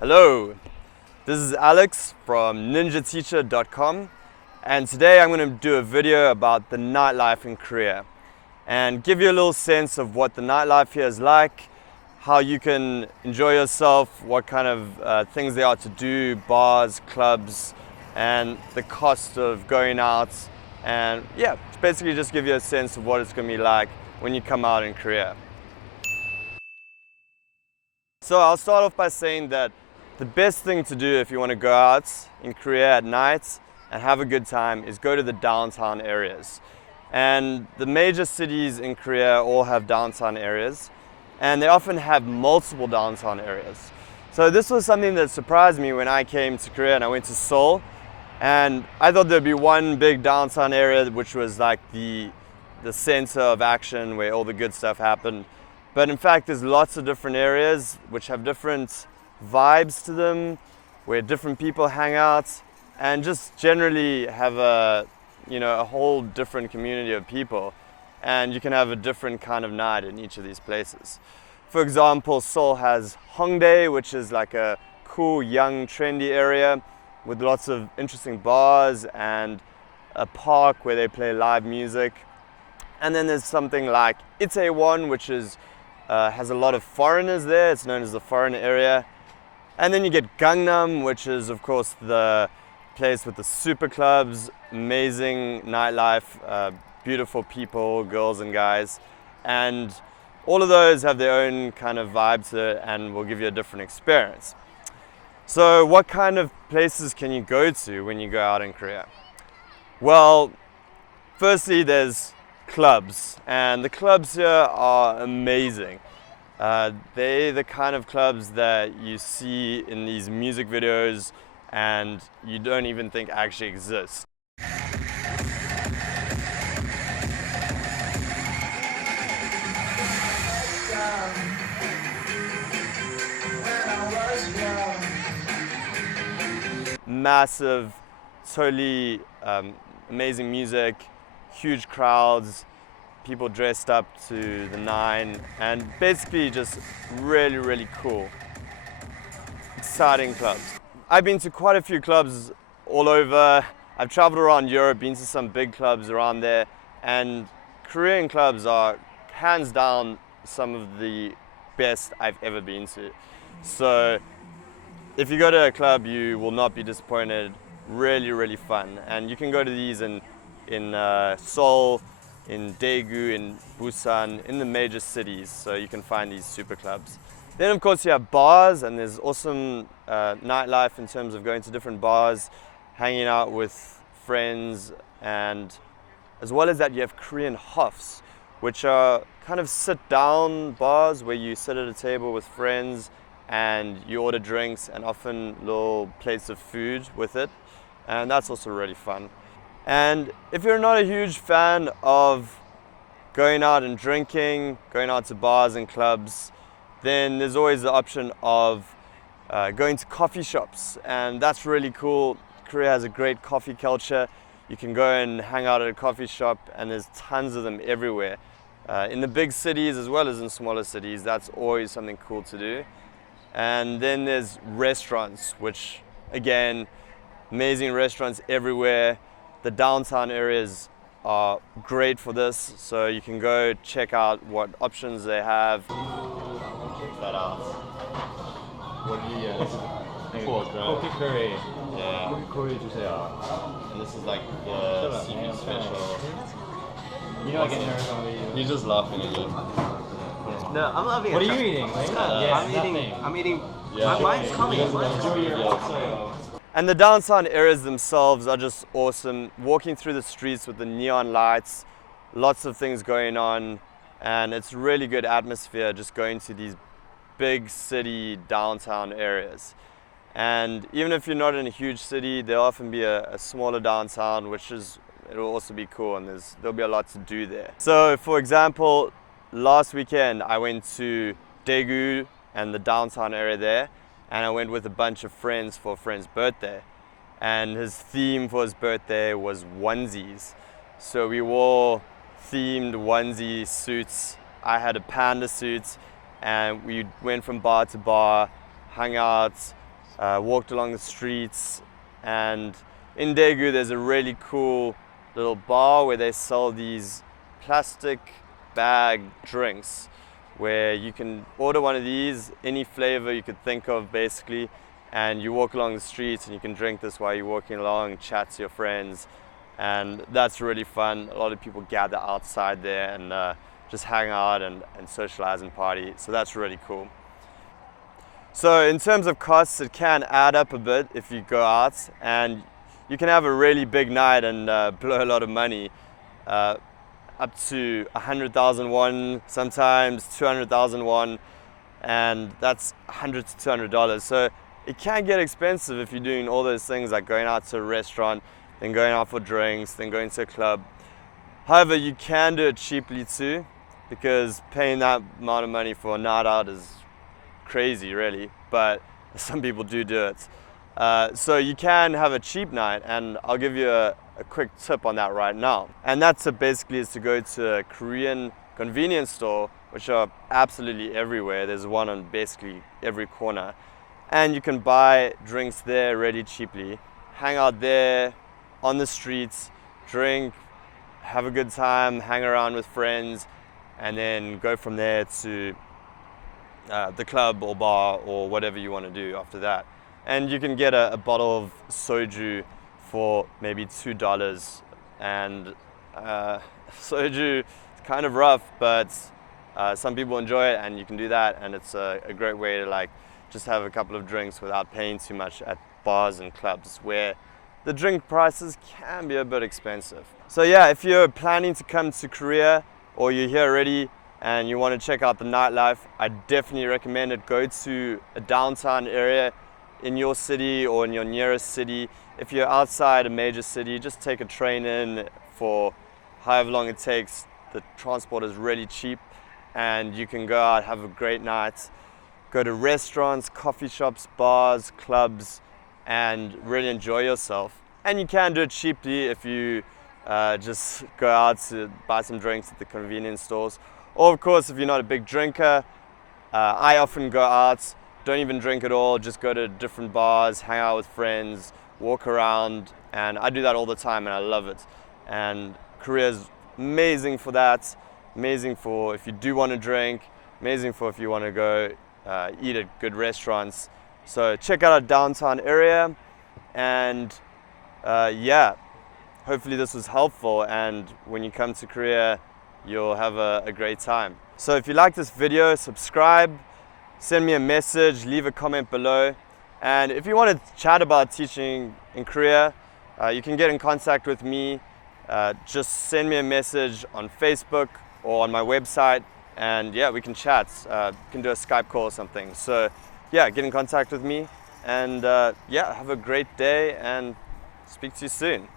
Hello, this is Alex from ninjateacher.com, and today I'm going to do a video about the nightlife in Korea and give you a little sense of what the nightlife here is like, how you can enjoy yourself, what kind of things there are to do, bars, clubs, and the cost of going out, and yeah, basically just give you a sense of what it's going to be like when you come out in Korea. So I'll start off by saying that the best thing to do if you want to go out in Korea at night and have a good time is go to the downtown areas. And the major cities in Korea all have downtown areas, and they often have multiple downtown areas. So this was something that surprised me when I came to Korea and I went to Seoul, and I thought there'd be one big downtown area which was like the center of action where all the good stuff happened. But in fact, there's lots of different areas which have different vibes to them, where different people hang out and just generally have a whole different community of people, and you can have a different kind of night in each of these places. For example, Seoul has Hongdae, which is like a cool, young, trendy area with lots of interesting bars and a park where they play live music. And then there's something like Itaewon, which is has a lot of foreigners there. It's known as the foreign area. And then you get Gangnam, which is of course the place with the super clubs, amazing nightlife, beautiful people, girls and guys. And all of those have their own kind of vibe to it and will give you a different experience. So what kind of places can you go to when you go out in Korea? Well, firstly, there's clubs, and the clubs here are amazing. They're the kind of clubs that you see in these music videos and you don't even think actually exist. Massive, totally amazing music, huge crowds, people dressed up to the nine, and basically just really, really cool, exciting clubs. I've been to quite a few clubs all over. I've traveled around Europe, been to some big clubs around there, and Korean clubs are hands down some of the best I've ever been to. So if you go to a club, you will not be disappointed. Really, really fun. And you can go to these in Seoul, in Daegu, in Busan, in the major cities, so you can find these super clubs. Then of course you have bars, and there's awesome nightlife in terms of going to different bars, hanging out with friends, and as well as that you have Korean hofs, which are kind of sit-down bars where you sit at a table with friends and you order drinks and often little plates of food with it, and that's also really fun. And if you're not a huge fan of going out and drinking, going out to bars and clubs, then there's always the option of going to coffee shops, and that's really cool. Korea has a great coffee culture. You can go and hang out at a coffee shop, and there's tons of them everywhere. In the big cities as well as in smaller cities, that's always something cool to do. And then there's restaurants, which again, amazing restaurants everywhere. The downtown areas are great for this, so you can go check out what options they have. Check that out. Coffee curry. Yeah. Coffee curry 주세요. And this is like the seafood special. You know I get nervous when we eat. You're just laughing at it. No, I'm loving it. What are you eating? I'm eating. Yeah. Mine's coming. And the downtown areas themselves are just awesome. Walking through the streets with the neon lights, lots of things going on, and it's really good atmosphere just going to these big city downtown areas. And even if you're not in a huge city, there'll often be a smaller downtown, it'll also be cool, and there'll be a lot to do there. So for example, last weekend I went to Daegu and the downtown area there, and I went with a bunch of friends for a friend's birthday. And his theme for his birthday was onesies. So we wore themed onesie suits. I had a panda suit, and we went from bar to bar, hung out, walked along the streets, and in Daegu there's a really cool little bar where they sell these plastic bag drinks where you can order one of these, any flavor you could think of basically, and you walk along the streets and you can drink this while you're walking along, chat to your friends, and that's really fun. A lot of people gather outside there and just hang out and socialize and party, so that's really cool. So in terms of costs, it can add up a bit if you go out, and you can have a really big night and blow a lot of money, up to 100,000 won, sometimes 200,000 won, and that's $100 to $200. So it can get expensive if you're doing all those things like going out to a restaurant, then going out for drinks, then going to a club. However, you can do it cheaply too, because paying that amount of money for a night out is crazy really, but some people do it. So you can have a cheap night, and I'll give you a quick tip on that right now. And that tip basically is to go to a Korean convenience store, which are absolutely everywhere. There's one on basically every corner. And you can buy drinks there really cheaply, hang out there on the streets, drink, have a good time, hang around with friends, and then go from there to the club or bar or whatever you want to do after that. And you can get a bottle of soju for maybe $2, and soju is kind of rough, but some people enjoy it, and you can do that, and it's a great way to like just have a couple of drinks without paying too much at bars and clubs where the drink prices can be a bit expensive. So yeah, if you're planning to come to Korea or you're here already and you want to check out the nightlife, I definitely recommend it. Go to a downtown area in your city or in your nearest city. If you're outside a major city, just take a train in for however long it takes. The transport is really cheap, and you can go out, have a great night, go to restaurants, coffee shops, bars, clubs, and really enjoy yourself. And you can do it cheaply if you just go out to buy some drinks at the convenience stores. Or of course, if you're not a big drinker, I often go out, don't even drink at all, just go to different bars, hang out with friends, walk around, and I do that all the time and I love it. And Korea is amazing for that, amazing for if you do want to drink, amazing for if you want to go eat at good restaurants. So check out our downtown area, and yeah, hopefully this was helpful, and when you come to Korea, you'll have a great time. So if you like this video, subscribe, send me a message, leave a comment below. And if you want to chat about teaching in Korea, you can get in contact with me. Just send me a message on Facebook or on my website, and yeah, we can chat. You can do a Skype call or something. So yeah, get in contact with me, and yeah, have a great day and speak to you soon.